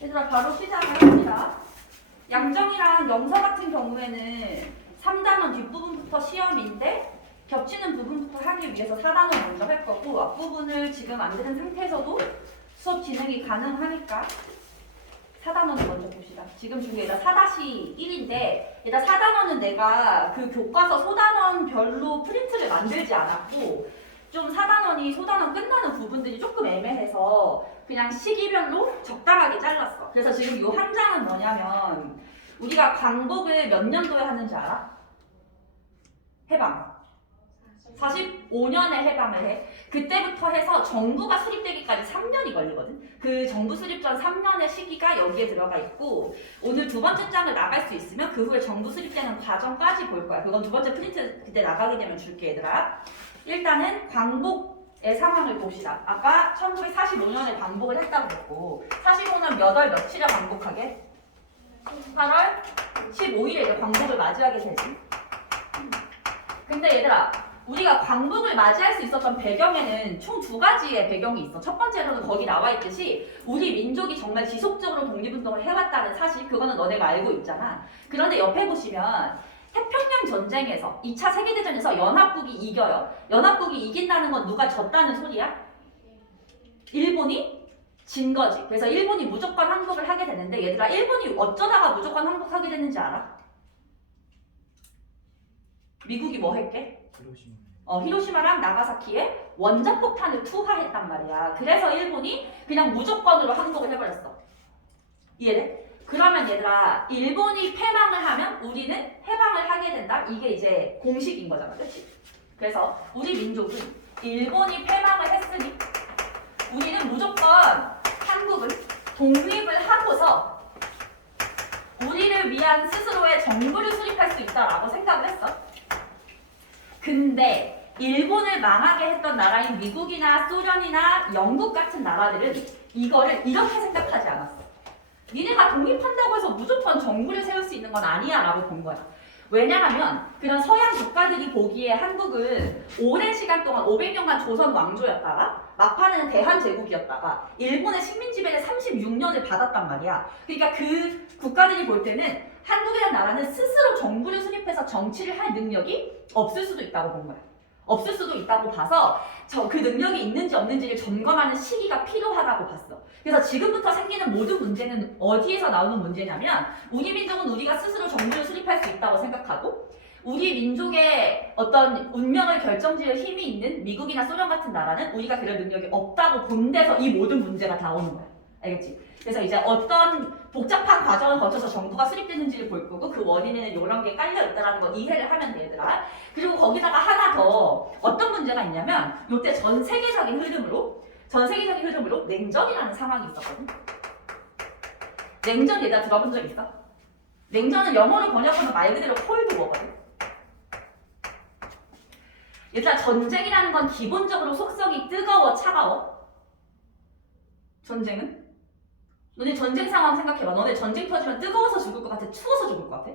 얘들아 바로 시작을 합니다. 양정이랑 영서 같은 경우에는 3단원 뒷부분부터 시험인데 겹치는 부분부터 하기 위해서 4단원 먼저 할 거고 앞부분을 지금 안 되는 상태에서도 수업 진행이 가능하니까 4단원을 먼저 봅시다. 지금 중에 얘가 4-1인데 얘가 4단원은 내가 그 교과서 소단원별로 프린트를 만들지 않았고 좀 4단원이 소단원 끝나는 부분들이 조금 애매해서 그냥 시기별로 적당하게 잘랐어. 그래서 지금 이 한 장은 뭐냐면 우리가 광복을 몇 년도에 하는지 알아? 해방. 45년에 해방을 해. 그때부터 해서 정부가 수립되기까지 3년이 걸리거든. 그 정부 수립 전 3년의 시기가 여기에 들어가 있고 오늘 두 번째 장을 나갈 수 있으면 그 후에 정부 수립되는 과정까지 볼 거야. 그건 두 번째 프린트 그때 나가게 되면 줄게 얘들아. 일단은 광복의 상황을 봅시다. 아까 1945년에 광복을 했다고 했고 45년 몇 월 며칠에 광복하게? 8월 15일에 광복을 맞이하게 되지. 근데 얘들아 우리가 광복을 맞이할 수 있었던 배경에는 총 두 가지의 배경이 있어. 첫 번째로는 거기 나와 있듯이 우리 민족이 정말 지속적으로 독립운동을 해왔다는 사실, 그거는 너네가 알고 있잖아. 그런데 옆에 보시면 태평양 전쟁에서 2차 세계대전에서 연합국이 이겨요. 연합국이 이긴다는 건 누가 졌다는 소리야? 일본이 진 거지. 그래서 일본이 무조건 항복을 하게 되는데 얘들아 일본이 어쩌다가 무조건 항복하게 됐는지 알아? 미국이 뭐 했게? 히로시마랑 나가사키에 원자폭탄을 투하했단 말이야. 그래서 일본이 그냥 무조건으로 항복을 해버렸어. 이해돼? 그러면 얘들아 일본이 패망을 하면 우리는 해방을 하게 된다. 이게 이제 공식인 거잖아. 그렇지? 그래서 우리 민족은 일본이 패망을 했으니 우리는 무조건 한국을 독립을 하고서 우리를 위한 스스로의 정부를 수립할 수 있다라고 생각을 했어. 근데 일본을 망하게 했던 나라인 미국이나 소련이나 영국 같은 나라들은 이거를 이렇게 생각하지 않았어. 니네가 독립한다고 해서 무조건 정부를 세울 수 있는 건 아니야 라고 본 거야. 왜냐하면 그런 서양 국가들이 보기에 한국은 오랜 시간 동안 500년간 조선 왕조였다가 막판에는 대한제국이었다가 일본의 식민 지배를 36년을 받았단 말이야. 그러니까 그 국가들이 볼 때는 한국이라는 나라는 스스로 정부를 수립해서 정치를 할 능력이 없을 수도 있다고 본 거야. 없을 수도 있다고 봐서 그 능력이 있는지 없는지를 점검하는 시기가 필요하다고 봤어. 그래서 지금부터 생기는 모든 문제는 어디에서 나오는 문제냐면 우리 민족은 우리가 스스로 정부를 수립할 수 있다고 생각하고 우리 민족의 어떤 운명을 결정지을 힘이 있는 미국이나 소련 같은 나라는 우리가 그럴 능력이 없다고 본 데서 이 모든 문제가 다 오는 거야. 알겠지? 그래서 이제 어떤 복잡한 과정을 거쳐서 정부가 수립되는지를 볼 거고 그 원인에는 이런 게 깔려 있다는 거 이해를 하면 되더라. 그리고 거기다가 하나 더 어떤 문제가 있냐면 이때 전 세계적인 흐름으로 냉전이라는 상황이 있었거든. 냉전 얘들아 들어본 적 있어? 냉전은 영어로 번역하면 말 그대로 콜드워거든. 얘들아 전쟁이라는 건 기본적으로 속성이 뜨거워 차가워? 전쟁은? 너네 전쟁 상황 생각해봐. 너네 전쟁 터지면 뜨거워서 죽을 것 같아? 추워서 죽을 것 같아?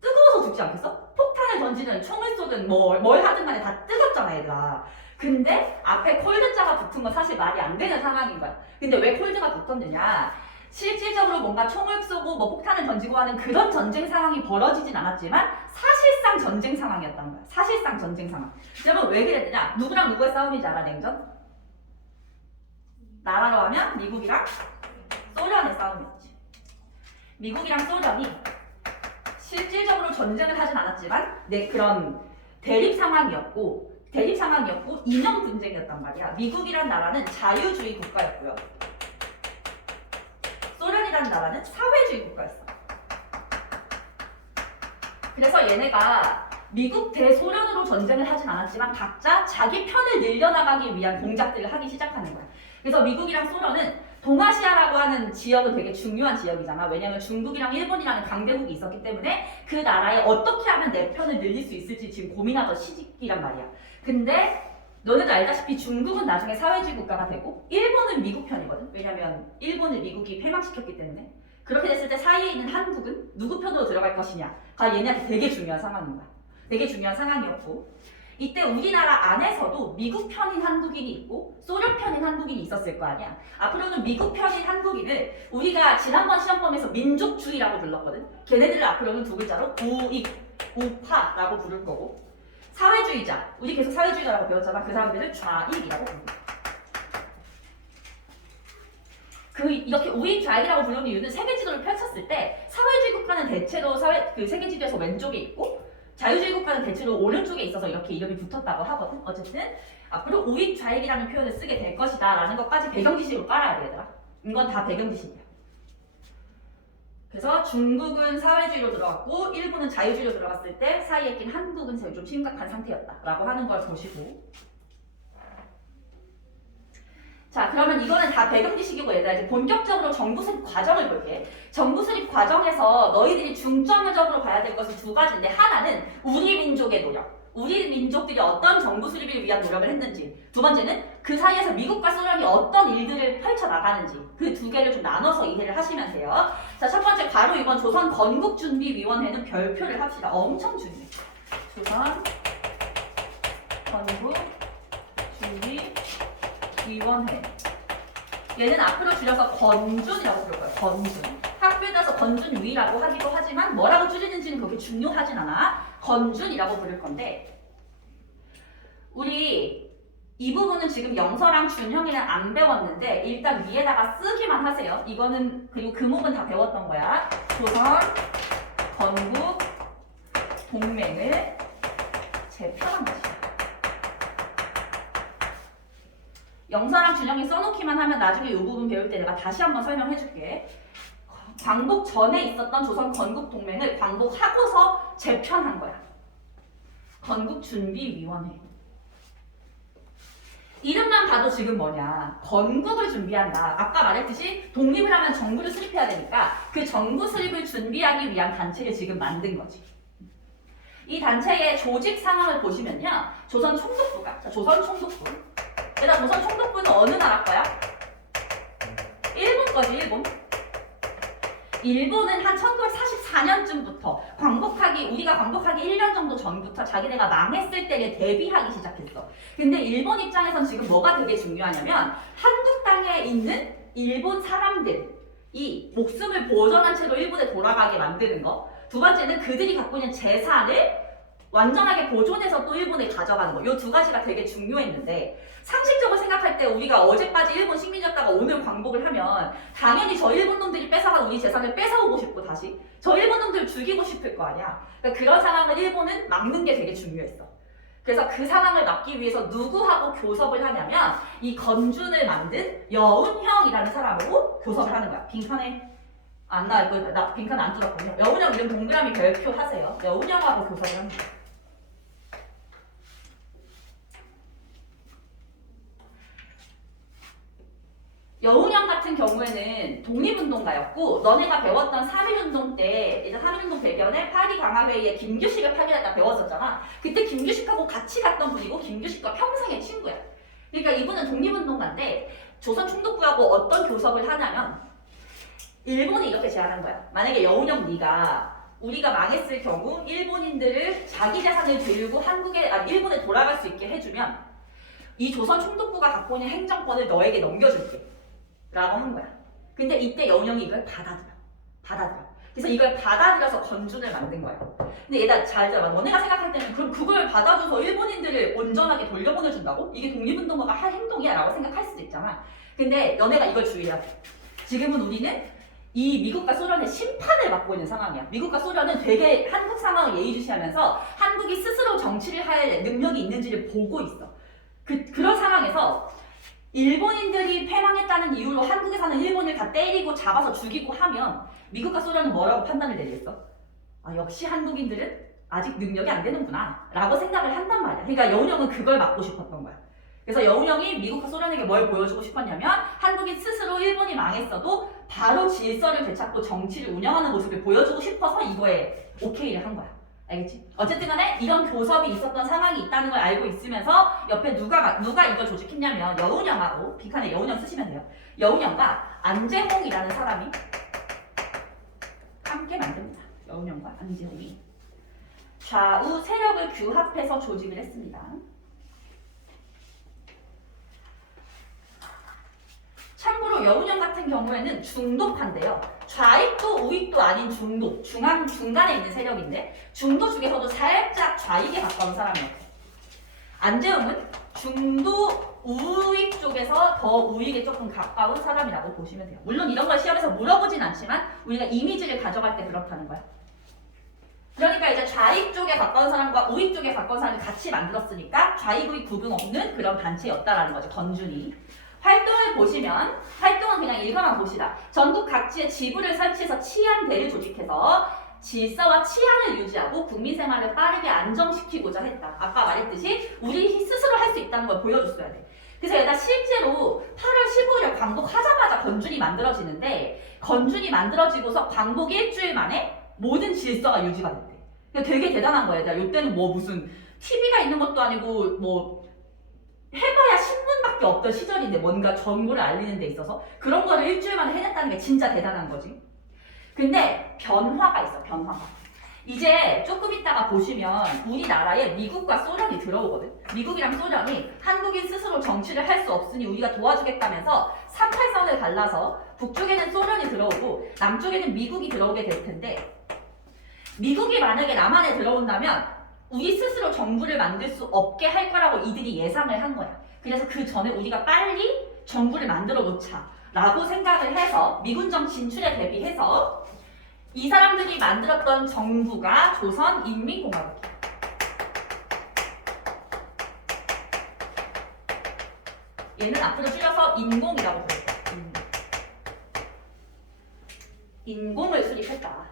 뜨거워서 죽지 않겠어? 폭탄을 던지든 총을 쏘든 뭘 하든 간에 다 뜨겁잖아 얘들아. 근데 앞에 콜드자가 붙은 건 사실 말이 안 되는 상황인 거야. 근데 왜 콜드가 붙었느냐? 실질적으로 뭔가 총을 쏘고 뭐 폭탄을 던지고 하는 그런 전쟁 상황이 벌어지진 않았지만 사실상 전쟁 상황이었단 거야. 사실상 전쟁 상황. 여러분 왜 그랬느냐? 누구랑 누구의 싸움인지 알아? 냉전? 나라로 하면 미국이랑 소련의 싸움이었지. 미국이랑 소련이 실질적으로 전쟁을 하진 않았지만 그런 대립 상황이었고 이념 분쟁이었단 말이야. 미국이란 나라는 자유주의 국가였고요. 소련이라는 나라는 사회주의 국가였어. 그래서 얘네가 미국 대 소련으로 전쟁을 하진 않았지만 각자 자기 편을 늘려나가기 위한 공작들을 하기 시작하는 거야. 그래서 미국이랑 소련은 동아시아라고 하는 지역은 되게 중요한 지역이잖아. 왜냐면 중국이랑 일본이라는 강대국이 있었기 때문에 그 나라에 어떻게 하면 내 편을 늘릴 수 있을지 지금 고민하던 시기란 말이야. 근데 너네도 알다시피 중국은 나중에 사회주의 국가가 되고 일본은 미국 편이거든. 왜냐면 일본을 미국이 패망시켰기 때문에. 그렇게 됐을 때 사이에 있는 한국은 누구 편으로 들어갈 것이냐가 얘네한테 되게 중요한 상황인 거야. 되게 중요한 상황이었고 이때 우리나라 안에서도 미국 편인 한국인이 있고 소련 편인 한국인이 있었을 거 아니야. 앞으로는 미국 편인 한국인을 우리가 지난번 시험범에서 민족주의라고 불렀거든. 걔네들을 앞으로는 두 글자로 우익, 우파라고 부를 거고, 사회주의자, 우리 계속 사회주의자라고 배웠잖아. 그 사람들을 좌익이라고 부릅니다. 이렇게 우익 좌익이라고 부르는 이유는 세계 지도를 펼쳤을 때 사회주의 국가는 대체로 세계 지도에서 왼쪽에 있고 자유주의 국가는 대체로 오른쪽에 있어서 이렇게 이름이 붙었다고 하거든. 어쨌든 앞으로 우익 좌익이라는 표현을 쓰게 될 것이다 라는 것까지 배경 지식으로 깔아야 돼, 얘들아. 이건 다 배경 지식이야. 그래서 중국은 사회주의로 들어갔고 일본은 자유주의로 들어갔을 때 사이에 낀 한국은 좀 심각한 상태였다 라고 하는 걸 보시고, 자, 그러면 이거는 다 배경 지식이고 얘들아, 이제 본격적으로 정부 수립 과정을 볼게. 정부 수립 과정에서 너희들이 중점적으로 봐야 될 것이 두 가지인데, 하나는 우리 민족의 노력, 우리 민족들이 어떤 정부 수립을 위한 노력을 했는지, 두 번째는 그 사이에서 미국과 소련이 어떤 일들을 펼쳐나가는지, 그 두 개를 좀 나눠서 이해를 하시면 돼요. 자, 첫 번째 바로 이번 조선 건국준비위원회는 별표를 합시다. 엄청 중요해. 조선 건국준비위원회. 얘는 앞으로 줄여서 건준이라고 부를 거예요. 건준. 학교에서 건준위라고 하기도 하지만 뭐라고 줄이는지는 그렇게 중요하진 않아. 건준이라고 부를 건데, 우리 이 부분은 지금 영서랑 준형이는 안 배웠는데 일단 위에다가 쓰기만 하세요. 이거는 그리고 금목은 다 배웠던 거야. 조선 건국 동맹을 재편한 것이다. 영서랑 준형이 써놓기만 하면 나중에 이 부분 배울 때 내가 다시 한번 설명해 줄게. 광복 전에 있었던 조선 건국 동맹을 광복하고서 재편한 거야. 건국준비위원회. 이름만 봐도 지금 뭐냐, 건국을 준비한다. 아까 말했듯이 독립을 하면 정부를 수립해야 되니까 그 정부 수립을 준비하기 위한 단체를 지금 만든 거지. 이 단체의 조직 상황을 보시면요, 조선 총독부가, 자, 조선 총독부. 얘들아, 조선 총독부는 어느 나라 거야? 일본 거지, 일본. 일본은 한 1944년쯤부터 우리가 광복하기 1년 정도 전부터 자기네가 망했을 때에 대비하기 시작했어. 근데 일본 입장에선 지금 뭐가 되게 중요하냐면, 한국 땅에 있는 일본 사람들이 목숨을 보존한 채로 일본에 돌아가게 만드는 거. 두 번째는 그들이 갖고 있는 재산을 완전하게 보존해서 또 일본에 가져가는 거. 이 두 가지가 되게 중요했는데, 상식적으로 생각할 때 우리가 어제까지 일본 식민이었다가 오늘 광복을 하면 당연히 저 일본 놈들이 뺏어간 우리 재산을 뺏어오고 싶고 다시 저 일본 놈들을 죽이고 싶을 거 아니야. 그러니까 그런 상황을 일본은 막는 게 되게 중요했어. 그래서 그 상황을 막기 위해서 누구하고 교섭을 하냐면 이 건준을 만든 여운형이라는 사람하고 교섭을 하는 거야. 빈칸에 안 나와 있고, 나 빈칸 안 뚫었거든요. 여운형 이름 동그라미 별표 하세요. 여운형하고 교섭을 합니다. 여운형 같은 경우에는 독립운동가였고, 너네가 배웠던 3.1운동 때, 이제 3.1운동 대변에 파리 강화회의에 김규식을 파견했다 배웠었잖아. 그때 김규식하고 같이 갔던 분이고 김규식과 평생의 친구야. 그러니까 이분은 독립운동가인데 조선 총독부하고 어떤 교섭을 하냐면, 일본이 이렇게 제안한 거야. 만약에 여운형 네가 우리가 망했을 경우 일본인들을 자기 재산을 들고 일본에 돌아갈 수 있게 해주면 이 조선 총독부가 갖고 있는 행정권을 너에게 넘겨줄게 라고 한 거야. 근데 이때 여운형이 이걸 받아들여. 그래서 이걸 받아들여서 건준을 만든 거야. 근데 얘들아 잘 들어봐. 너네가 생각할 때는 그럼 그걸 받아줘서 일본인들을 온전하게 돌려보내준다고? 이게 독립운동가가 할 행동이야 라고 생각할 수도 있잖아. 근데 너네가 이걸 주의해야 돼. 지금은 우리는 이 미국과 소련의 심판을 받고 있는 상황이야. 미국과 소련은 되게 한국 상황을 예의주시하면서 한국이 스스로 정치를 할 능력이 있는지를 보고 있어. 그런 상황에서 일본인들이 패망했다는 이유로 한국에 사는 일본을 다 때리고 잡아서 죽이고 하면 미국과 소련은 뭐라고 판단을 내리겠어? 아, 역시 한국인들은 아직 능력이 안 되는구나 라고 생각을 한단 말이야. 그러니까 여운형은 그걸 막고 싶었던 거야. 그래서 여운형이 미국과 소련에게 뭘 보여주고 싶었냐면, 한국이 스스로 일본이 망했어도 바로 질서를 되찾고 정치를 운영하는 모습을 보여주고 싶어서 이거에 오케이를 한 거야. 알겠지? 어쨌든 간에 이런 교섭이 있었던 상황이 있다는 걸 알고 있으면서 옆에 누가 이걸 조직했냐면 여운형하고, 빈칸에 여운형 쓰시면 돼요. 여운형과 안재홍이라는 사람이 함께 만듭니다. 여운형과 안재홍이. 좌우 세력을 규합해서 조직을 했습니다. 참고로 여운형 같은 경우에는 중도파인데요. 좌익도 우익도 아닌 중도, 중간에 있는 세력인데 중도 중에서도 살짝 좌익에 가까운 사람이었고, 안재웅은 중도 우익 쪽에서 더 우익에 조금 가까운 사람이라고 보시면 돼요. 물론 이런 걸 시험에서 물어보진 않지만 우리가 이미지를 가져갈 때 그렇다는 거야. 그러니까 이제 좌익 쪽에 가까운 사람과 우익 쪽에 가까운 사람을 같이 만들었으니까 좌익 우익 구분 없는 그런 단체였다라는 거죠. 건준이. 활동을 보시면 활동은 그냥 일과만 봅시다. 전국 각지에 지부를 설치해서 치안대를 조직해서 질서와 치안을 유지하고 국민 생활을 빠르게 안정시키고자 했다. 아까 말했듯이 우리 스스로 할 수 있다는 걸 보여줬어야 돼. 그래서 얘가 실제로 8월 15일에 광복하자마자 건준이 만들어지는데, 건준이 만들어지고서 광복 일주일 만에 모든 질서가 유지가 됐대. 그러니까 되게 대단한 거야. 얘들아. 이때는 뭐 무슨 TV가 있는 것도 아니고 뭐 해봐야 신문밖에 없던 시절인데 뭔가 정보를 알리는 데 있어서 그런 거를 일주일 만에 해냈다는 게 진짜 대단한 거지. 근데 변화가 있어. 변화가. 이제 조금 있다가 보시면 우리나라에 미국과 소련이 들어오거든. 미국이랑 소련이 한국인 스스로 정치를 할 수 없으니 우리가 도와주겠다면서 38선을 갈라서 북쪽에는 소련이 들어오고 남쪽에는 미국이 들어오게 될 텐데, 미국이 만약에 남한에 들어온다면 우리 스스로 정부를 만들 수 없게 할 거라고 이들이 예상을 한 거야. 그래서 그 전에 우리가 빨리 정부를 만들어 놓자 라고 생각을 해서 미군정 진출에 대비해서 이 사람들이 만들었던 정부가 조선인민공화국이야. 얘는 앞으로 줄여서 인공이라고 부를 거야. 인공을 수립했다.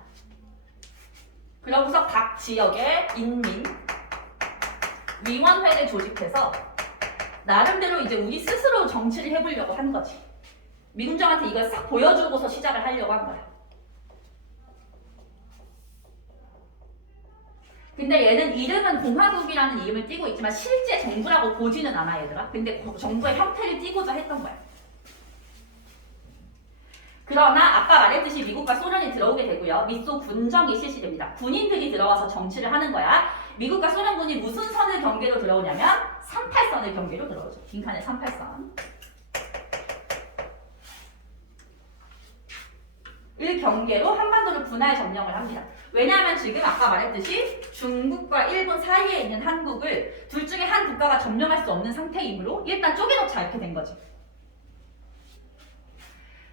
그러고서 각 지역의 인민 위원회를 조직해서 나름대로 이제 우리 스스로 정치를 해보려고 한 거지. 미군정한테 이걸 싹 보여주고서 시작을 하려고 한 거야. 근데 얘는 이름은 공화국이라는 이름을 띠고 있지만 실제 정부라고 보지는 않아, 얘들아. 근데 정부의 형태를 띠고자 했던 거야. 그러나 아까 말했듯이 미국과 소련이 들어오게 되고요. 미소 군정이 실시됩니다. 군인들이 들어와서 정치를 하는 거야. 미국과 소련군이 무슨 선을 경계로 들어오냐면 38선을 경계로 들어오죠. 빈칸에 38선. 을 경계로 한반도를 분할 점령을 합니다. 왜냐하면 지금 아까 말했듯이 중국과 일본 사이에 있는 한국을 둘 중에 한 국가가 점령할 수 없는 상태이므로 일단 쪼개놓자 이렇게 된 거지.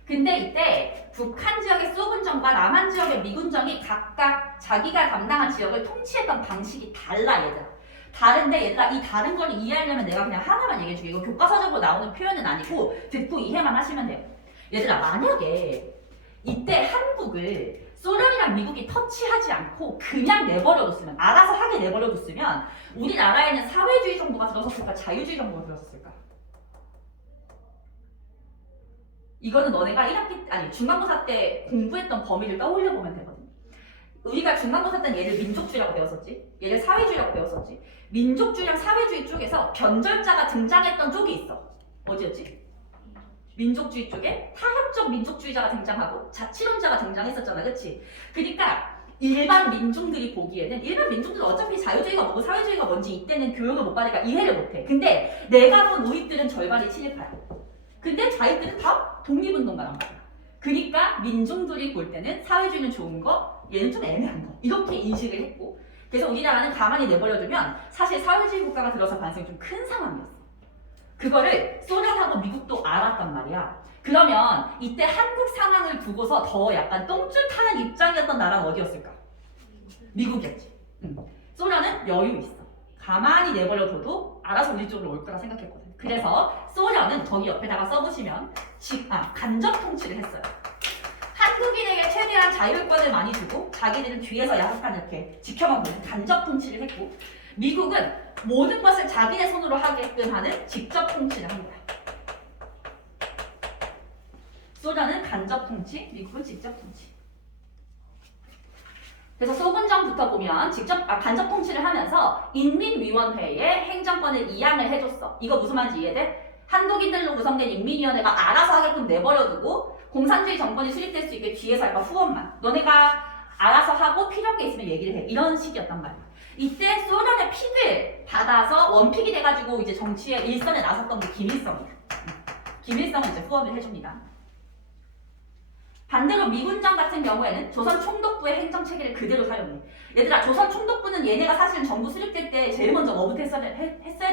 근데 이때 북한 지역의 소군정과 남한 지역의 미군정이 각각 자기가 담당한 지역을 통치했던 방식이 달라, 얘들아. 다른데 얘들아, 이 다른 걸 이해하려면 내가 그냥 하나만 얘기해줄게. 이거 교과서적으로 나오는 표현은 아니고 듣고 이해만 하시면 돼요. 얘들아, 만약에 이때 한국을 소련이랑 미국이 터치하지 않고 그냥 내버려뒀으면, 알아서 하게 내버려뒀으면 우리나라에는 사회주의 정부가 들어섰을까, 자유주의 정부가 들어섰을까? 이거는 너네가 1학기, 아니 중간고사 때 공부했던 범위를 떠올려 보면 되거든. 우리가 중간고사 때는 얘를 민족주의라고 배웠었지, 얘를 사회주의라고 배웠었지. 민족주의랑 사회주의 쪽에서 변절자가 등장했던 쪽이 있어. 어디였지? 민족주의 쪽에 타협적 민족주의자가 등장하고 자치론자가 등장했었잖아, 그치? 그러니까 일반 민중들이 보기에는, 일반 민중들은 어차피 자유주의가 뭐고 사회주의가 뭔지 이때는 교육을 못 받으니까 이해를 못해. 근데 내가 본 우익들은 절반이 친일파야. 근데 좌익들은 다 독립운동가란 말이야. 그러니까 민중들이 볼 때는 사회주의는 좋은 거, 얘는 좀 애매한 거, 이렇게 인식을 했고, 그래서 우리나라는 가만히 내버려두면 사실 사회주의 국가가 들어설 가능성이 좀 큰 상황이었어. 그거를 소련하고 미국도 알았단 말이야. 그러면 이때 한국 상황을 두고서 더 약간 똥줄 타는 입장이었던 나라는 어디였을까? 미국이었지. 소련은 여유 있어. 가만히 내버려둬도 알아서 우리 쪽으로 올 거라 생각했거든. 그래서 소련은 거기 옆에다가 써보시면 간접 통치를 했어요. 한국인에게 최대한 자율권을 많이 주고 자기들은 뒤에서 약간 이렇게 지켜만 보는 간접 통치를 했고, 미국은 모든 것을 자기네 손으로 하게끔 하는 직접 통치를 한 거야. 소련은 간접 통치, 미국은 직접 통치. 그래서 소군정부터 보면 간접 통치를 하면서 인민위원회에 행정권을 이양을 해줬어. 이거 무슨 말인지 이해돼? 한국인들로 구성된 인민위원회가 알아서 하게끔 내버려두고 공산주의 정권이 수립될 수 있게 뒤에서 약간 후원만. 너네가 알아서 하고 필요한 게 있으면 얘기를 해. 이런 식이었단 말이야. 이때 소련의 픽을 받아서 원픽이 돼가지고 이제 정치의 일선에 나섰던 게 김일성이야. 김일성은 이제 후원을 해줍니다. 반대로 미군정 같은 경우에는 조선 총독부의 행정 체계를 그대로 사용해. 얘들아, 조선 총독부는 얘네가 사실은 정부 수립될 때 제일 먼저 뭐부터 했어야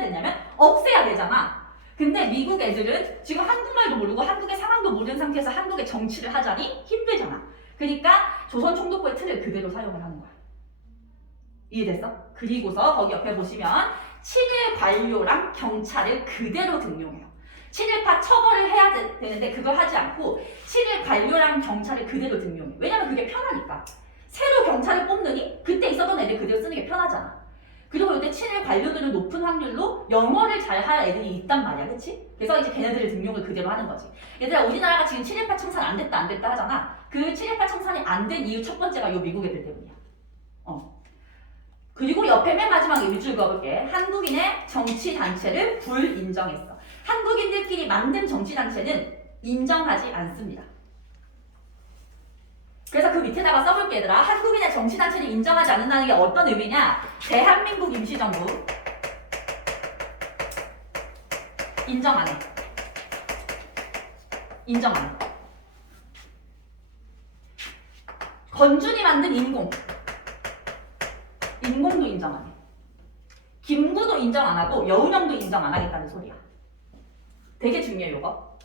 됐냐면 없애야 되잖아. 근데 미국 애들은 지금 한국말도 모르고 한국의 상황도 모르는 상태에서 한국의 정치를 하자니 힘들잖아. 그러니까 조선 총독부의 틀을 그대로 사용을 하는 거야. 이해됐어? 그리고서 거기 옆에 보시면 친일 관료랑 경찰을 그대로 등용해요. 친일파 처벌을 해야 되는데 그걸 하지 않고 친일 관료랑 경찰을 그대로 등용해. 왜냐면 그게 편하니까. 새로 경찰을 뽑느니 그때 있었던 애들 그대로 쓰는 게 편하잖아. 그리고 이때 친일 관료들은 높은 확률로 영어를 잘할 애들이 있단 말이야. 그치? 그래서 이제 걔네들을 등용을 그대로 하는 거지. 얘들아, 우리나라가 지금 친일파 청산 안 됐다 하잖아. 그 친일파 청산이 안 된 이유 첫 번째가 요 미국 애들 때문이야. 그리고 옆에 맨 마지막에 밑줄 그어볼게. 한국인의 정치단체를 불인정했어. 한국인들끼리 만든 정치단체는 인정하지 않습니다. 그래서 그 밑에다가 써볼게 얘들아. 한국인의 정치단체를 인정하지 않는다는 게 어떤 의미냐? 대한민국 임시정부 인정 안 해. 인정 안 해. 건준이 만든 인공도 인정 안 해. 김구도 인정 안 하고 여운형도 인정 안 하겠다는 소리야. 되게 중요해 요거.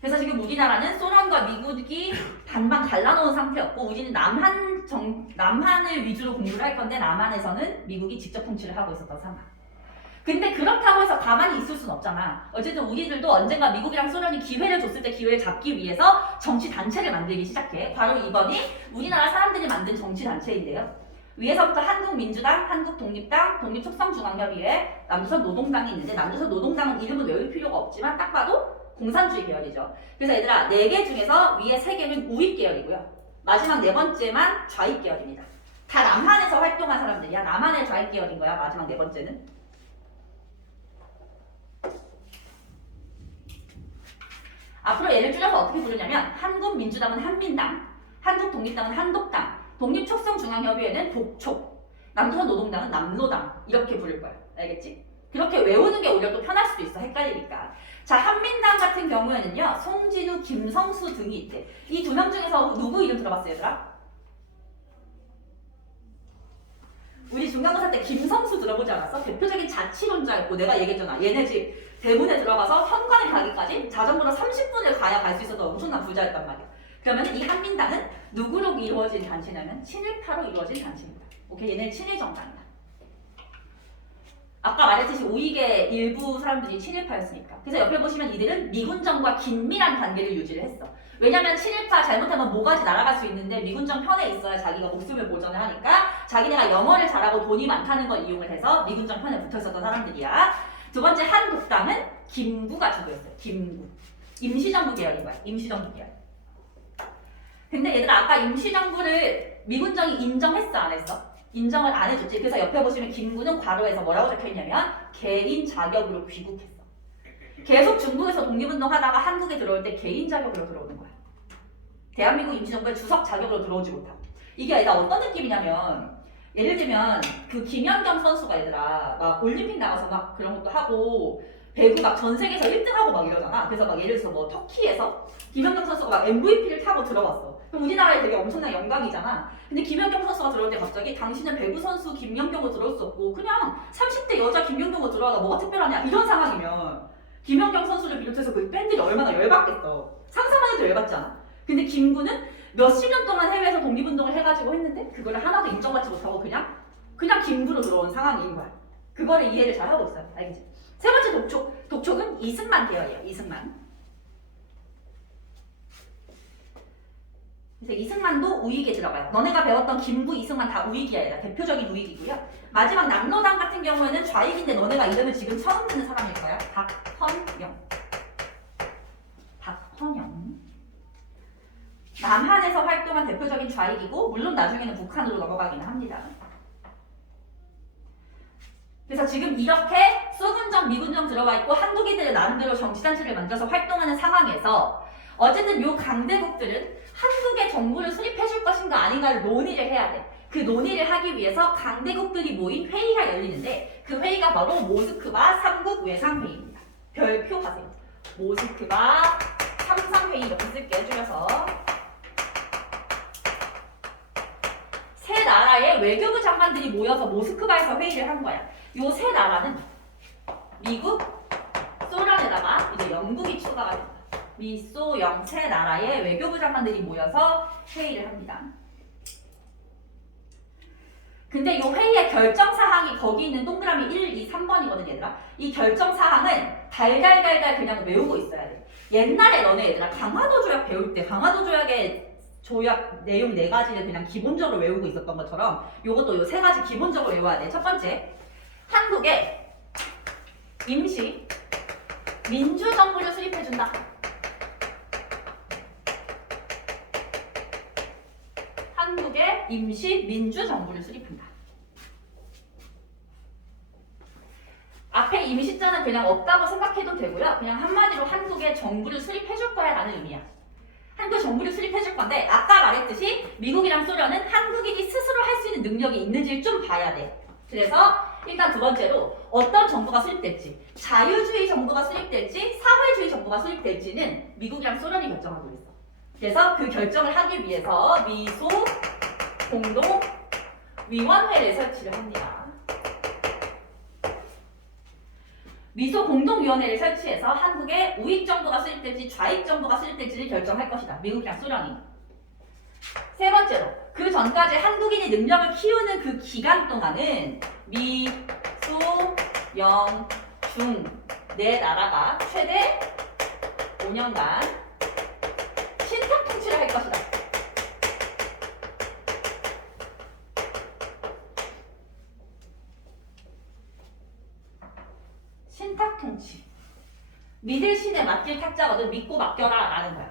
그래서 지금 우리나라는 소련과 미국이 반반 갈라놓은 상태였고 우리는 남한을 위주로 공부를 할 건데 남한에서는 미국이 직접 통치를 하고 있었던 상황. 근데 그렇다고 해서 가만히 있을 순 없잖아. 어쨌든 우리들도 언젠가 미국이랑 소련이 기회를 줬을 때 기회를 잡기 위해서 정치단체를 만들기 시작해. 바로 이번이 우리나라 사람들이 만든 정치단체인데요. 위에서부터 한국민주당, 한국독립당, 독립촉성중앙협의회, 남조선 노동당이 있는데 남조선 노동당은 이름은 외울 필요가 없지만 딱 봐도 공산주의 계열이죠. 그래서 얘들아 4개 중에서 위에 3개는 우익 계열이고요. 마지막 4번째만 좌익 계열입니다. 다 남한에서 활동한 사람들이야. 남한의 좌익 계열인 거야. 마지막 4번째는. 앞으로 얘를 줄여서 어떻게 부르냐면 한국민주당은 한민당, 한국독립당은 한독당, 독립촉성중앙협의회는 독촉, 남조선 노동당은 남노당 이렇게 부를 거야. 알겠지? 그렇게 외우는 게 오히려 또 편할 수도 있어. 헷갈리니까. 자, 한민당 같은 경우에는요. 송진우, 김성수 등이 있대. 이 2명 중에서 누구 이름 들어봤어요, 얘들아? 우리 중간고사 때 김성수 들어보지 않았어? 대표적인 자치론자였고 내가 얘기했잖아. 얘네 집 대문에 들어가서 현관에 가기까지 자전거로 30분을 가야 갈 수 있었던 엄청난 부자였단 말이야. 그러면 이 한민당은 누구로 이루어진 단체냐면 친일파로 이루어진 단체입니다. 오케이, 얘네는 친일정당이다. 아까 말했듯이 우익의 일부 사람들이 친일파였으니까. 그래서 옆에 보시면 이들은 미군정과 긴밀한 관계를 유지를 했어. 왜냐면 친일파 잘못하면 뭐가지 날아갈 수 있는데 미군정 편에 있어야 자기가 목숨을 보전을 하니까 자기네가 영어를 잘하고 돈이 많다는 걸 이용을 해서 미군정 편에 붙어 있었던 사람들이야. 두 번째 한독당은 김구가 주도했어요. 김구. 임시정부 계열인 거야. 임시정부 계열. 근데 얘들아 아까 임시정부를 미군정이 인정했어 안 했어? 인정을 안 해줬지. 그래서 옆에 보시면 김구는 괄호에서 뭐라고 적혀있냐면 개인 자격으로 귀국했어. 계속 중국에서 독립운동하다가 한국에 들어올 때 개인 자격으로 들어오는 거야. 대한민국 임시정부의 주석 자격으로 들어오지 못하고. 이게 아니라 어떤 느낌이냐면 예를 들면 그 김연경 선수가 얘들아 막 올림픽 나가서 막 그런 것도 하고 배구 막 전 세계에서 1등하고 막 이러잖아. 그래서 막 예를 들어서 뭐 터키에서 김연경 선수가 막 MVP를 타고 들어갔어. 그럼 우리나라에 되게 엄청난 영광이잖아. 근데 김연경 선수가 들어올 때 갑자기 당신은 배구 선수 김연경으로 들어올 수 없고 그냥 30대 여자 김연경으로 들어와가 뭐가 특별하냐 이런 상황이면 김연경 선수를 비롯해서 그 팬들이 얼마나 열받겠어. 상상만 해도 열받지 않아? 근데 김구는 몇십 년 동안 해외에서 독립운동을 해가지고 했는데 그거를 하나도 인정받지 못하고 그냥 김구로 들어온 상황인 거야. 그거를 이해를 잘 하고 있어요. 알겠지? 세 번째 독촉. 독촉은 이승만 계열이에요. 이승만. 그래서 이승만도 우익에 들어가요. 너네가 배웠던 김구, 이승만 다 우익이야. 얘가 대표적인 우익이고요. 마지막 남로당 같은 경우에는 좌익인데 너네가 이름을 지금 처음 듣는 사람일 거야. 박헌영. 박헌영. 남한에서 활동한 대표적인 좌익이고 물론 나중에는 북한으로 넘어가기는 합니다. 그래서 지금 이렇게 쏘군정 일군정, 미군정 들어가 있고 한국인들이 나름대로 정치단체를 만들어서 활동하는 상황에서 어쨌든 요 강대국들은 한국의 정부를 수립해 줄 것인가 아닌가를 논의를 해야 돼. 그 논의를 하기 위해서 강대국들이 모인 회의가 열리는데 그 회의가 바로 모스크바 3국 외상회의입니다. 별표하세요. 모스크바 3상회의 이렇게 쓸게요. 줄여서. 세 나라의 외교부 장관들이 모여서 모스크바에서 회의를 한 거야. 요 세 나라는 미국, 소련에다가 이제 영국이 추가가 됩니다. 미, 소, 영 세 나라의 외교부 장관들이 모여서 회의를 합니다. 근데 이 회의의 결정사항이 거기 있는 동그라미 1, 2, 3번이거든 얘들아. 이 결정사항을 달달달달 그냥 외우고 있어야 돼. 옛날에 너네 얘들아 강화도 조약 배울 때 강화도 조약의 조약 내용 4가지를 그냥 기본적으로 외우고 있었던 것처럼 요것도 요 3가지 기본적으로 외워야 돼. 첫 번째, 한국에 임시 민주정부를 수립해준다. 한국의 임시 민주정부를 수립한다. 앞에 임시자는 그냥 없다고 생각해도 되고요. 그냥 한마디로 한국의 정부를 수립해줄 거야 라는 의미야. 한국 정부를 수립해줄 건데 아까 말했듯이 미국이랑 소련은 한국인이 스스로 할 수 있는 능력이 있는지를 좀 봐야 돼. 그래서 일단 두 번째로 어떤 정부가 수립될지, 자유주의 정부가 수립될지 사회주의 정부가 수립될지는 미국이랑 소련이 결정하고 있어. 그래서 그 결정을 하기 위해서 미소 공동위원회를 설치를 합니다. 미소 공동위원회를 설치해서 한국의 우익 정부가 수립될지 좌익 정부가 수립될지를 결정할 것이다. 미국이랑 소련이. 세 번째로 그 전까지 한국인의 능력을 키우는 그 기간 동안은 미, 소, 영, 중 네 나라가 최대 5년간 신탁 통치를 할 것이다. 신탁 통치. 믿을 신에 맡길 탁자거든. 믿고 맡겨라 라는 거야.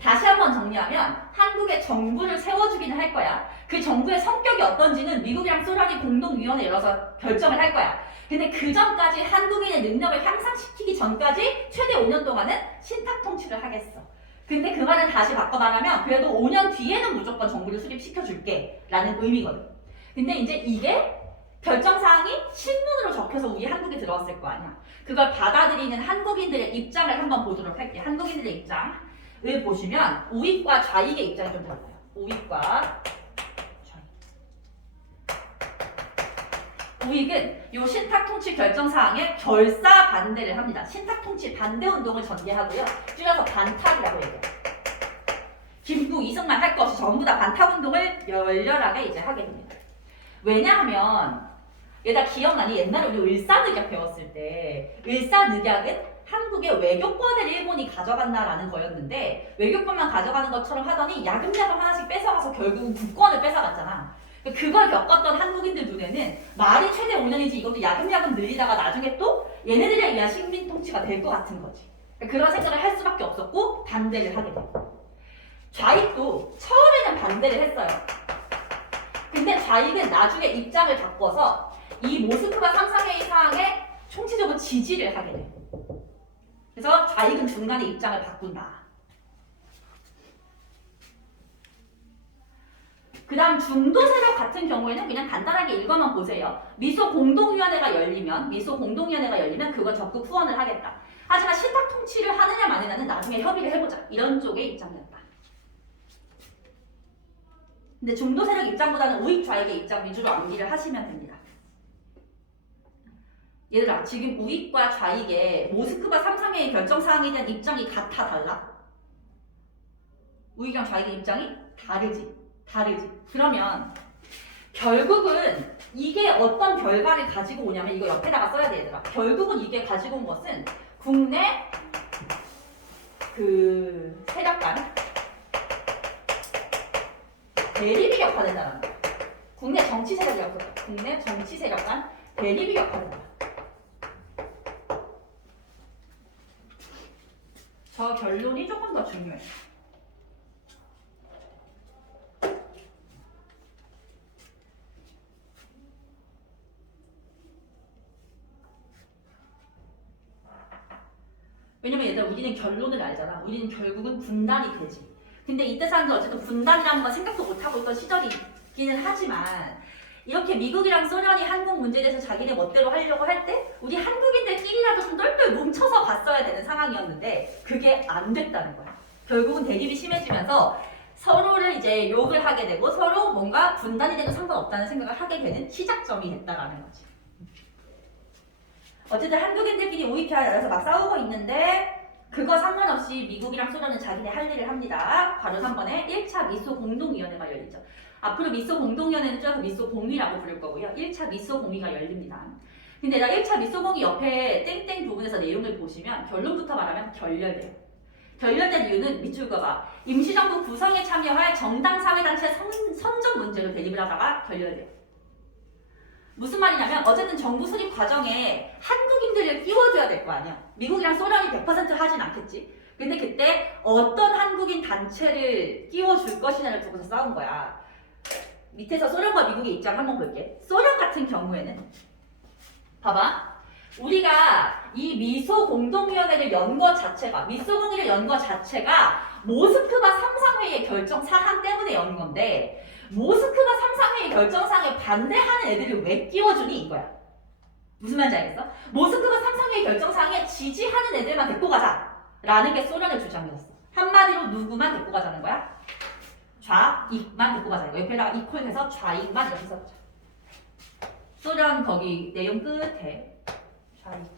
다시 한번 정리하면 한국의 정부를 세워주기는 할 거야. 그 정부의 성격이 어떤지는 미국이랑 소련이 공동위원회 열어서 결정을 할 거야. 근데 그 전까지 한국인의 능력을 향상시키기 전까지 최대 5년 동안은 신탁 통치를 하겠어. 근데 그 말은 다시 바꿔 말하면 그래도 5년 뒤에는 무조건 정부를 수립시켜줄게 라는 의미거든. 근데 이제 이게 결정사항이 신문으로 적혀서 우리 한국에 들어왔을 거 아니야. 그걸 받아들이는 한국인들의 입장을 한번 보도록 할게. 한국인들의 입장을 보시면 우익과 좌익의 입장이 좀 달라요. 우익과 좌익. 우익은 이 신탁통치 결정사항에 결사 반대를 합니다. 신탁통치 반대운동을 전개하고요. 줄여서 반탁이라고 얘기해요. 김구, 이승만 할 것 없이 전부 다 반탁운동을 열렬하게 이제 하게 됩니다. 왜냐하면 얘다 기억나니? 옛날에 우리 을사늑약 배웠을 때 을사늑약은 한국의 외교권을 일본이 가져간다라는 거였는데 외교권만 가져가는 것처럼 하더니 야금야금 하나씩 뺏어가서 결국은 국권을 뺏어갔잖아. 그걸 겪었던 한국인들 눈에는 말이 최대 5년이지 이것도 야금야금 늘리다가 나중에 또 얘네들에 의한 식민 통치가 될 것 같은 거지. 그런 생각을 할 수밖에 없었고 반대를 하게 되고. 좌익도 처음에는 반대를 했어요. 근데 좌익은 나중에 입장을 바꿔서 이 모스크바 상상회의 사항에 총체적으로 지지를 하게 돼. 그래서 좌익은 중간에 입장을 바꾼다. 그 다음 중도 세력 같은 경우에는 그냥 간단하게 읽어만 보세요. 미소 공동위원회가 열리면 그걸 적극 후원을 하겠다. 하지만 신탁 통치를 하느냐 마느냐는 나중에 협의를 해보자. 이런 쪽의 입장이었다. 근데 중도 세력 입장보다는 우익 좌익의 입장 위주로 암기를 하시면 됩니다. 얘들아, 지금 우익과 좌익의 모스크바 3상회의 결정사항에 대한 입장이 같아 달라? 우익이랑 좌익의 입장이 다르지. 그러면 결국은 이게 어떤 결과를 가지고 오냐면 이거 옆에다가 써야 돼 얘들아. 결국은 이게 가지고 온 것은 국내 그 세력 간 대립이 격화된다는 거야. 국내 정치 세력이 격화된다. 국내 정치 세력 간 대립이 격화된다. 저 결론이 조금 더 중요해. 왜냐면 얘들아 우리는 결론을 알잖아. 우리는 결국은 분단이 되지. 근데 이때 사람들 어쨌든 분단이라는 건 생각도 못하고 있던 시절이기는 하지만 이렇게 미국이랑 소련이 한국 문제에 대해서 자기네 멋대로 하려고 할 때 우리 한국인들끼리라도 좀 똘똘 뭉쳐서 갔어야 되는 상황이었는데 그게 안 됐다는 거야. 결국은 대립이 심해지면서 서로를 이제 욕을 하게 되고 서로 뭔가 분단이 돼도 상관없다는 생각을 하게 되는 시작점이 됐다라는 거지. 어쨌든 한국인들끼리 우익해야 알아서 막 싸우고 있는데 그거 상관없이 미국이랑 소련은 자기네 할 일을 합니다. 바로 3번에 1차 미소 공동위원회가 열리죠. 앞으로 미소 공동위원회는 줄여서 미소 공위라고 부를 거고요. 1차 미소 공위가 열립니다. 근데 나 1차 미소 공위 옆에 땡땡 부분에서 내용을 보시면 결론부터 말하면 결렬돼요. 결렬된 이유는 밑줄 그어봐. 임시정부 구성에 참여할 정당사회단체 선정 문제로 대립을 하다가 결렬돼요. 무슨 말이냐면 어쨌든 정부 수립 과정에 한국인들을 끼워줘야 될 거 아니야. 미국이랑 소련이 100% 하진 않겠지. 근데 그때 어떤 한국인 단체를 끼워줄 것이냐를 두고서 싸운 거야. 밑에서 소련과 미국의 입장 한번 볼게. 소련 같은 경우에는 봐봐. 우리가 이 미소 공동위원회를 연 거 자체가 미소 공의를 연 거 자체가 모스크바 3상회의 결정 사항 때문에 연 건데 모스크바 3상회의 결정사항에 반대하는 애들을 왜 끼워주니 이거야. 무슨 말인지 알겠어? 모스크바 3상회의 결정사항에 지지하는 애들만 데리고 가자 라는 게 소련의 주장이었어. 한마디로 누구만 데리고 가자는 거야? 좌익만 데리고 가자는 거야. 옆에다가 이퀄해서 좌익만 이렇게 써보자. 소련 거기 내용 끝에 좌익만.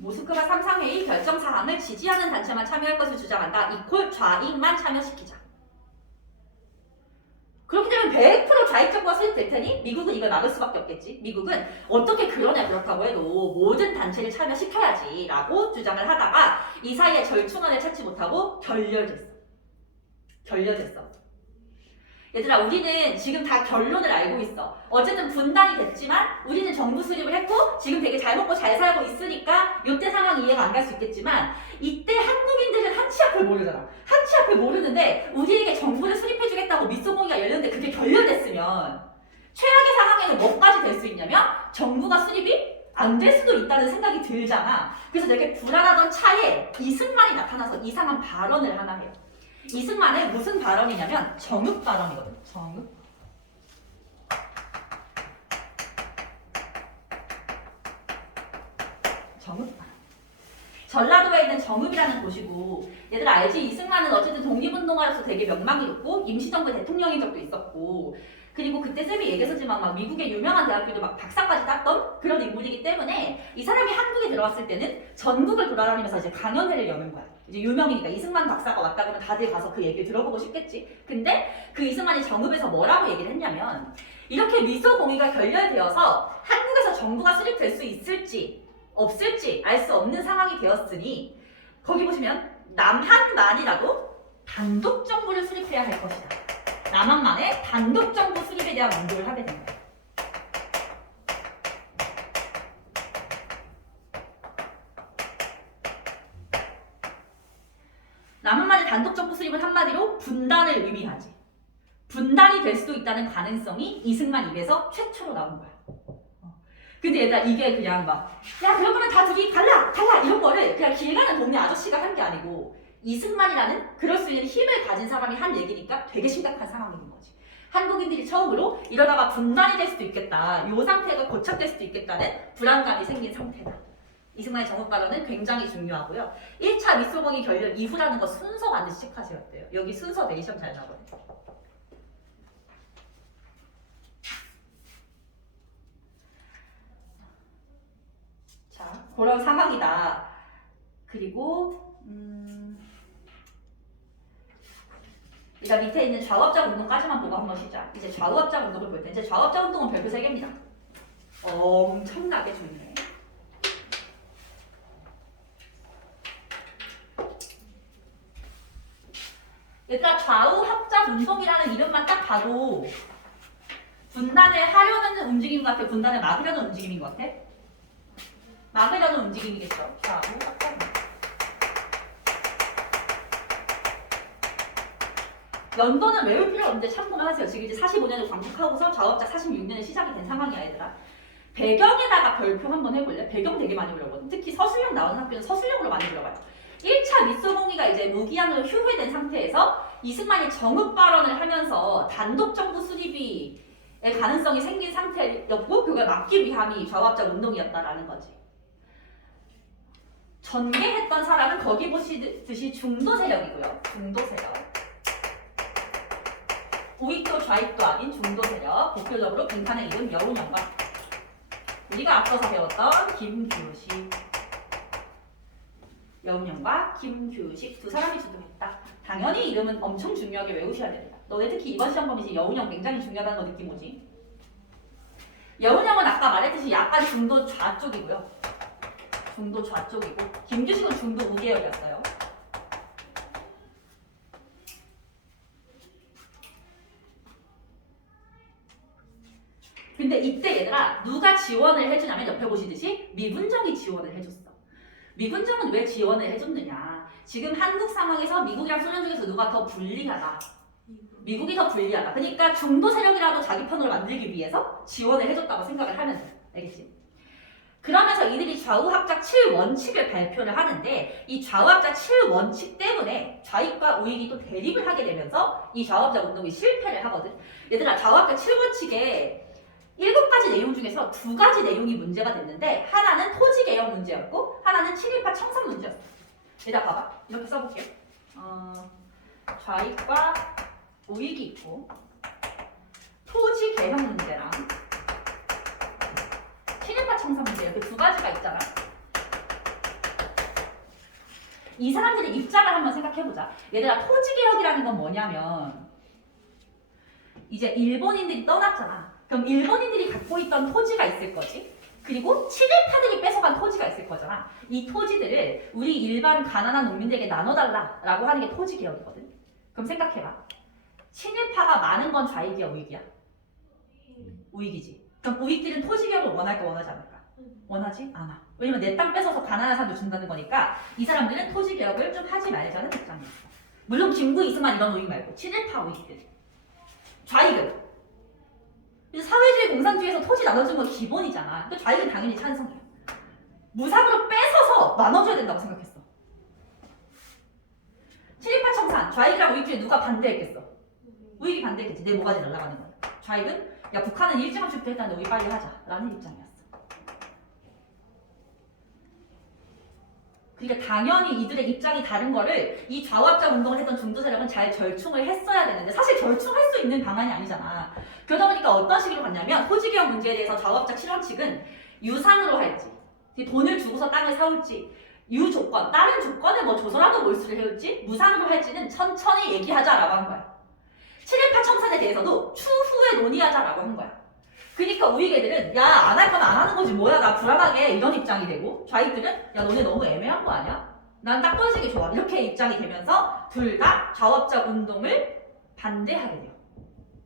모스크바 3상회의 결정사항을 지지하는 단체만 참여할 것을 주장한다. 이퀄 좌익만 참여시키자. 그렇게 되면 100% 좌익 정부가 수립될 테니 미국은 이걸 막을 수밖에 없겠지. 미국은 어떻게 그러냐 그렇다고 해도 모든 단체를 참여시켜야지 라고 주장을 하다가 이 사이에 절충안을 찾지 못하고 결렬됐어. 얘들아 우리는 지금 다 결론을 알고 있어. 어쨌든 분단이 됐지만 우리는 정부 수립을 했고 지금 되게 잘 먹고 잘 살고 있으니까 이때 상황 이해가 안 갈 수 있겠지만 이때 한국인들은 한치 앞을 모르잖아. 한치 앞을 모르는데 우리에게 정부를 수립해주겠다고 미소공의가 열렸는데 그게 결렬됐으면 최악의 상황에는 뭐까지 될 수 있냐면 정부가 수립이 안 될 수도 있다는 생각이 들잖아. 그래서 되게 불안하던 차에 이승만이 나타나서 이상한 발언을 하나 해요. 이승만의 무슨 발언이냐면 정읍 발언이거든. 정읍. 발언. 전라도에 있는 정읍이라는 곳이고 얘들 알지? 이승만은 어쨌든 독립운동가로서 되게 명망이 높고 임시정부 대통령인 적도 있었고 그리고 그때 쌤이 얘기했었지만 막 미국의 유명한 대학교도 막 박사까지 땄던 그런 인물이기 때문에 이 사람이 한국에 들어왔을 때는 전국을 돌아다니면서 이제 강연회를 여는 거야. 이제 유명이니까 이승만 박사가 왔다 그러면 다들 가서 그 얘기를 들어보고 싶겠지. 근데 그 이승만이 정읍에서 뭐라고 얘기를 했냐면 이렇게 미소 공의가 결렬되어서 한국에서 정부가 수립될 수 있을지 없을지 알 수 없는 상황이 되었으니 거기 보시면 남한만이라도 단독 정부를 수립해야 할 것이다. 남한만의 단독 정부 수립에 대한 원조를 하게 됩니다. 남한만의 단독 정부 수립은 한마디로 분단을 의미하지. 분단이 될 수도 있다는 가능성이 이승만 입에서 최초로 나온 거야. 근데 얘들아 이게 그냥 막 야 그러면 다 둘이 갈라 이런 거를 그냥 길 가는 동네 아저씨가 한 게 아니고 이승만이라는 그럴 수 있는 힘을 가진 사람이 한 얘기니까 되게 심각한 상황인 거지. 한국인들이 처음으로 이러다가 분단이 될 수도 있겠다. 이 상태가 고착될 수도 있겠다는 불안감이 생긴 상태다. 이승만의 정읍 발언은 굉장히 중요하고요. 1차 미소공의 결렬 이후라는 거 순서 반드시 체크하셔야 돼요. 여기 순서 내기 시험 잘 나거든요. 자, 그런 상황이다. 그리고 일단 밑에 있는 좌우합작 운동까지만 보고 한번 쉬자. 이제 좌우합작 운동을 볼 때 이제 좌우합작 운동은 별표 3개입니다. 엄청나게 중요해. 얘들아 좌우합작 운동이라는 이름만 딱 봐도 분단을 하려는 움직임 같아? 분단을 막으려는 움직임인 것 같아? 막으려는 움직임이겠죠. 좌우합작 운동. 연도는 외울 필요 없는데 참고만 하세요. 지금 이제 45년을 광복하고서 좌우합작 46년에 시작이 된 상황이야 얘들아. 배경에다가 별표 한번 해볼래? 배경 되게 많이 물어보거든. 특히 서술형 나오는 학교는 서술형으로 많이 물어봐요. 1차 밑소봉이가 이제 무기한으로 휴회된 상태에서 이승만이 정읍 발언을 하면서 단독 정부 수립의 가능성이 생긴 상태였고 그걸 막기 위함이 좌우합작 운동이었다라는 거지. 전개했던 사람은 거기 보시듯이 중도 세력이고요. 중도 세력. 우익도 좌익도 아닌 중도 세력. 대표적으로 빈칸의 이름 여운형과 우리가 앞서서 배웠던 김규식. 여운형과 김규식 두 사람이 주도했다. 당연히 이름은 엄청 중요하게 외우셔야 됩니다. 너네 특히 이번 시험 범위지 여운형 굉장히 중요하다는 거 느낌 오지? 여운형은 아까 말했듯이 약간 중도 좌쪽이고요. 중도 좌쪽이고 김규식은 중도 우계열이었어요. 근데 이때 얘들아 누가 지원을 해주냐면 옆에 보시듯이 미군정이 지원을 해줬어. 미군정은 왜 지원을 해줬느냐. 지금 한국 상황에서 미국이랑 소련 중에서 누가 더 불리하다. 미국이 더 불리하다. 그러니까 중도 세력이라도 자기 편으로 만들기 위해서 지원을 해줬다고 생각을 하면 돼. 알겠지? 그러면서 이들이 좌우합작 7원칙을 발표를 하는데 이 좌우합작 7원칙 때문에 좌익과 우익이 또 대립을 하게 되면서 이 좌우합작 운동이 실패를 하거든. 얘들아 좌우합작 7원칙에 7가지 내용 중에서 2가지 내용이 문제가 됐는데 하나는 토지개혁 문제였고 하나는 친일파 청산 문제였어. 얘들아 봐봐. 이렇게 써볼게요. 좌익과 우익이 있고 토지개혁 문제랑 친일파 청산 문제 이렇게 2가지가 있잖아. 이 사람들의 입장을 한번 생각해보자. 얘들아 토지개혁이라는 건 뭐냐면 이제 일본인들이 떠났잖아. 그럼 일본인들이 갖고 있던 토지가 있을 거지. 그리고 친일파들이 뺏어간 토지가 있을 거잖아. 이 토지들을 우리 일반 가난한 농민들에게 나눠달라라고 하는 게 토지개혁이거든. 그럼 생각해봐. 친일파가 많은 건 좌익이야 우익이야? 우익이지. 그럼 우익들은 토지개혁을 원할까 원하지 않을까? 원하지 않아. 왜냐면 내 땅 뺏어서 가난한 사람들 준다는 거니까 이 사람들은 토지개혁을 좀 하지 말자는 입장이었어. 물론 김구, 이승만 이런 우익 말고 친일파 우익들. 좌익은 사회주의 공산주의에서 토지 나눠주는 건 기본이잖아. 근데 좌익은 당연히 찬성이야. 무상으로 뺏어서 나눠줘야 된다고 생각했어. 친일파 청산, 좌익이랑 우익 중에 누가 반대했겠어? 우익이 반대했겠지. 내 뭐가지 날아가는 거야. 좌익은 야 북한은 일제만 축제했다는데 우리 빨리 하자 라는 입장이었어. 그러니까 당연히 이들의 입장이 다른 거를 이 좌우합작 운동을 했던 중도 세력은 잘 절충을 했어야 되는데 사실 절충할 수 있는 방안이 아니잖아. 그러다 보니까 어떤 식으로 갔냐면 토지개혁 문제에 대해서 좌우합작 7원칙은 유상으로 할지 돈을 주고서 땅을 사올지 유조건, 다른 조건에 뭐 조선하고 몰수를 해올지 무상으로 할지는 천천히 얘기하자라고 한 거야. 친일파 청산에 대해서도 추후에 논의하자라고 한 거야. 그러니까 우익 애들은 야 안 할 거면 안 하는 거지 뭐야 나 불안하게 이런 입장이 되고 좌익들은 야 너네 너무 애매한 거 아니야? 난 딱 떨어지기 좋아 이렇게 입장이 되면서 둘 다 좌우합작 운동을 반대하게 돼요.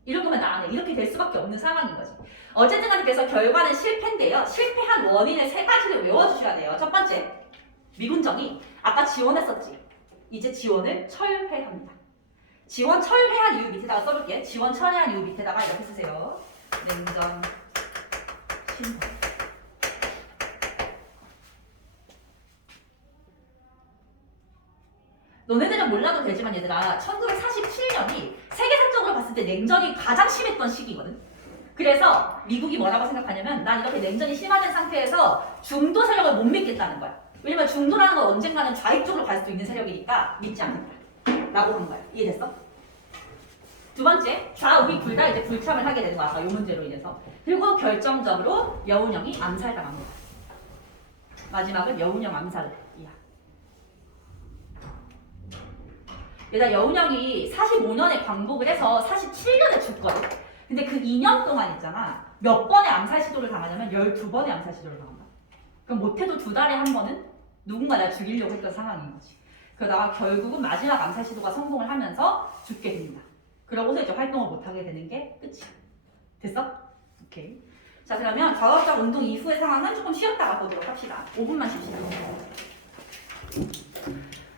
이럴 거면 나 안 해 이렇게 될 수밖에 없는 상황인 거지. 어쨌든 간에 그래서 결과는 실패인데요. 실패한 원인을 3가지를 외워주셔야 돼요. 첫 번째 미군정이 아까 지원했었지. 이제 지원을 철회합니다. 지원 철회한 이유 밑에다가 써볼게. 지원 철회한 이유 밑에다가 이렇게 쓰세요. 냉전 신고. 너네들은 몰라도 되지만 얘들아 1947년이 세계사적으로 봤을 때 냉전이 가장 심했던 시기거든. 그래서 미국이 뭐라고 생각하냐면 난 이렇게 냉전이 심화된 상태에서 중도 세력을 못 믿겠다는 거야. 왜냐면 중도라는 건 언젠가는 좌익 쪽으로 갈 수도 있는 세력이니까 믿지 않는다 라고 한 거야. 이해됐어? 두 번째, 좌우익 둘 다 이제 불참을 하게 되는 거야. 이 문제로 인해서. 그리고 결정적으로 여운형이 암살당합니다. 마지막은 여운형 암살을 이야. 얘가 여운형이 45년에 광복을 해서 47년에 죽거든. 근데 그 2년 동안 있잖아. 몇 번의 암살 시도를 당하냐면 12번의 암살 시도를 당한다. 그럼 못해도 2달에 한 번은 누군가 날 죽이려고 했던 상황인 거지. 그러다가 결국은 마지막 암살 시도가 성공을 하면서 죽게 됩니다. 그러고서 이제 활동을 못하게 되는 게 끝이야. 됐어? 오케이. 자 그러면 좌우합작 운동 이후의 상황은 조금 쉬었다가 보도록 합시다. 5분만 쉽시다.